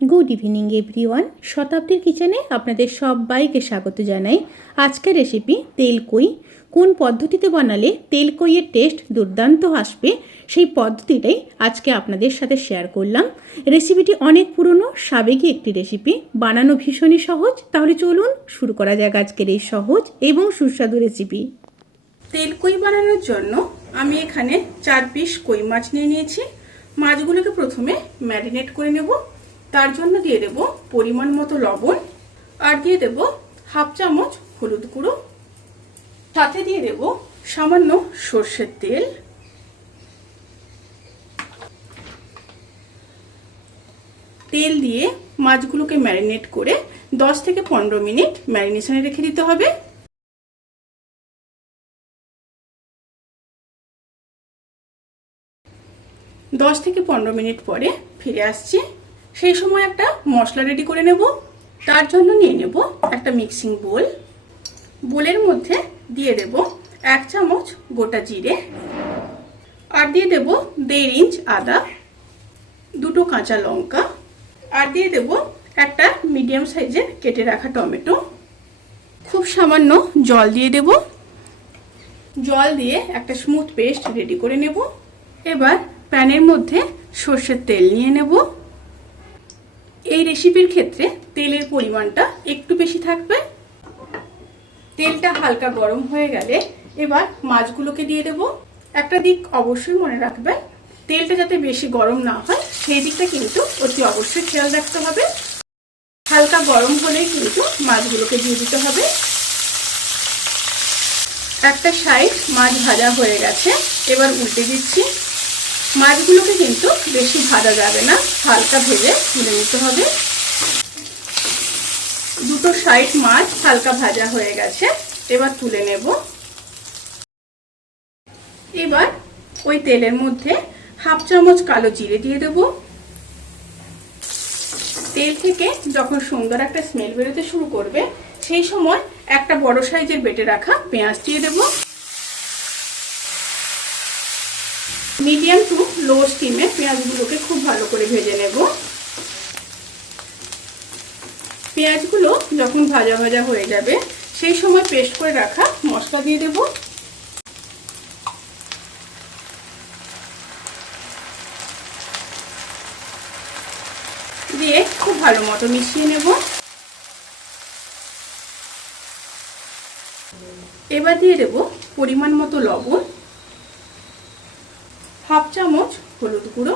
Good evening everyone. শতাব্দীর কিচেনে আপনাদের সবাইকে স্বাগত জানাই। আজকের রেসিপি তেলকই। কোন পদ্ধতিতে বানালে তেলকইয়ের টেস্ট দুর্দান্ত আসবে সেই পদ্ধতিটাই আজকে আপনাদের সাথে শেয়ার করলাম। রেসিপিটি অনেক পুরনো, সাবেকি একটি রেসিপি, বানানো ভীষণই সহজ। তাহলে চলুন শুরু করা যাক আজকের এই সহজ এবং সুস্বাদু রেসিপি। তেলকই বানানোর জন্য আমি এখানে 4 পিস কই মাছ নিয়ে নিয়েছি। মাছগুলোকে প্রথমে ম্যারিনেট করে নেব। তার জন্য দিয়ে দেব পরিমাণ মতো লবণ, আর দিয়ে দেব হাফ চামচ হলুদ গুঁড়ো, সাথে দিয়ে দেব সামান্য সর্ষের তেল। তেল দিয়ে মাছগুলোকে ম্যারিনেট করে 10 থেকে 15 মিনিট ম্যারিনেশনে রেখে দিতে হবে। দশ থেকে 15 মিনিট পরে ফিরে আসছি। সেই সময় একটা মশলা রেডি করে নেব। তার জন্য নিয়ে নেব একটা মিক্সিং বোল। বোলের মধ্যে দিয়ে দেব 1 চামচ গোটা জিরে, আর দিয়ে দেব 1.5 ইঞ্চ আদা, 2টো কাঁচা লঙ্কা, আর দিয়ে দেব একটা মিডিয়াম সাইজের কেটে রাখা টমেটো। খুব সামান্য জল দিয়ে দেব। জল দিয়ে একটা স্মুথ পেস্ট রেডি করে নেব। এবার প্যানের মধ্যে সর্ষের তেল নিয়ে নেব। এই রেসিপির ক্ষেত্রে তেলের পরিমাণটা একটু বেশি থাকবে। তেলটা হালকা গরম হয়ে গেলে এবার মাছগুলোকে দিয়ে দেব। একটা দিক অবশ্যই মনে রাখবেন, তেলটা যাতে বেশি গরম না হয় সেই দিকটা কিন্তু অতি অবশ্যই খেয়াল রাখতে হবে। হালকা গরম হলেই কিন্তু মাছগুলোকে দিয়ে দিতে হবে। একটা সাইড মাছ ভাজা হয়ে গেছে, এবার উল্টে দিচ্ছি। মাছগুলোকে কিন্তু বেশি ভাজা যাবে না, হালকা ভেজে তুলে নিতে হবে। দুটো সাইড মাছ হালকা ভাজা হয়ে গেছে, এবার তুলে নেব। এবার ওই তেলের মধ্যে হাফ চামচ কালো জিরে দিয়ে দেব। তেল থেকে যখন সুন্দর একটা স্মেল বেরোতে শুরু করবে সেই সময় একটা বড় সাইজের বেটে রাখা পেঁয়াজ দিয়ে দেব। মিডিয়াম টু লো স্টিমে পেঁয়াজগুলোকে খুব ভালো করে ভেজে নেব। পেঁয়াজগুলো যখন ভাজা ভাজা হয়ে যাবে সেই সময় পেস্ট করে রাখা মশলা দিয়ে দেব। দিয়ে খুব ভালো মতো মিশিয়ে নেব। এবার দিয়ে দেব পরিমাণ মতো লবণ, হাফ চামচ হলুদ গুঁড়ো,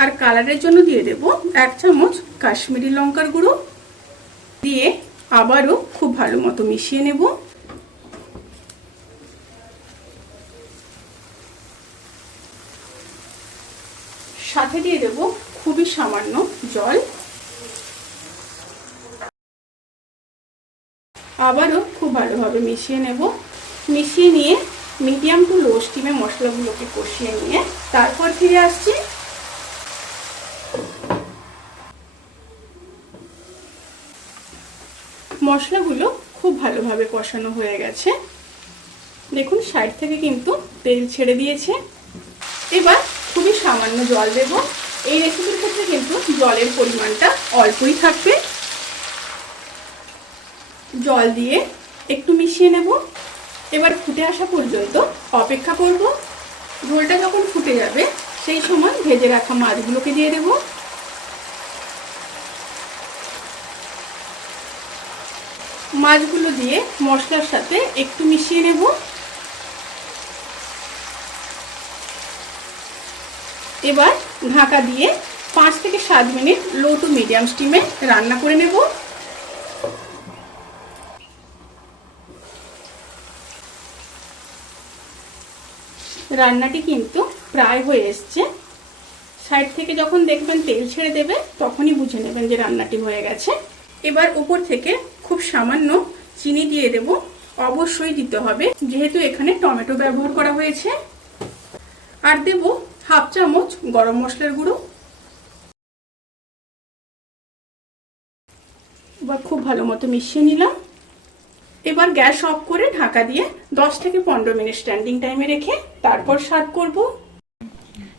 আর কালারের জন্য দিয়ে দেব 1 চামচ কাশ্মীরি লঙ্কার গুঁড়ো। দিয়ে আবারও খুব ভালো মতো মিশিয়ে নেব। সাথে দিয়ে দেব খুবই সামান্য জল। আবারও খুব ভালোভাবে মিশিয়ে নেব। মিশিয়ে নিয়ে মিডিয়াম টু লো স্টিমে মশলাগুলোকে কষিয়ে নিয়ে তারপর ফিরে আসছি। মশলাগুলো খুব ভালোভাবে কষানো হয়ে গেছে। দেখুন সাইড থেকে কিন্তু তেল ছেড়ে দিয়েছে। এবার খুবই সামান্য জল দেব। এই রেসিপির ক্ষেত্রে কিন্তু জলের পরিমাণটা অল্পই থাকবে। জল দিয়ে একটু মিশিয়ে নেব। এবার ফুটে আসা পর্যন্ত অপেক্ষা করব। ঝোলটা যখন ফুটে যাবে সেই সময় ভেজে রাখা মাছগুলোকে দিয়ে দেব। মাছগুলো দিয়ে মশলার সাথে একটু মিশিয়ে নেব। এবার ঢাকা দিয়ে 5 থেকে 7 মিনিট লো টু মিডিয়াম স্টিমে রান্না করে নেব। রান্নাটি কিন্তু প্রায় হয়ে এসছে। সাইড থেকে যখন দেখবেন তেল ছেড়ে দেবে তখনই বুঝে নেবেন যে রান্নাটি হয়ে গেছে। এবার উপর থেকে খুব সামান্য চিনি দিয়ে দেব। অবশ্যই দিতে হবে যেহেতু এখানে টমেটো ব্যবহার করা হয়েছে। আর দেব হাফ চামচ গরম মশলার গুঁড়ো। এবার খুব ভালো মতো মিশিয়ে নিলাম। এবার গ্যাস অফ করে ঢাকা দিয়ে 10 থেকে 15 মিনিট স্ট্যান্ডিং টাইমে রেখে তারপর সার্ভ করব।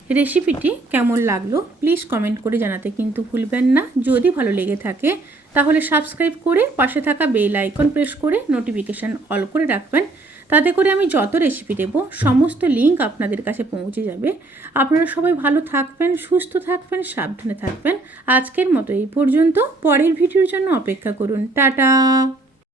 রেসিপিটি কেমন লাগলো প্লিজ কমেন্ট করে জানাতে কিন্তু ভুলবেন না। যদি ভালো লেগে থাকে তাহলে সাবস্ক্রাইব করে পাশে থাকা বেল আইকন প্রেস করে নোটিফিকেশান অল করে রাখবেন। তাতে করে আমি যত রেসিপি দেব সমস্ত লিঙ্ক আপনাদের কাছে পৌঁছে যাবে। আপনারা সবাই ভালো থাকবেন, সুস্থ থাকবেন, সাবধানে থাকবেন। আজকের মতো এই পর্যন্ত। পরের ভিডিওর জন্য অপেক্ষা করুন। টাটা।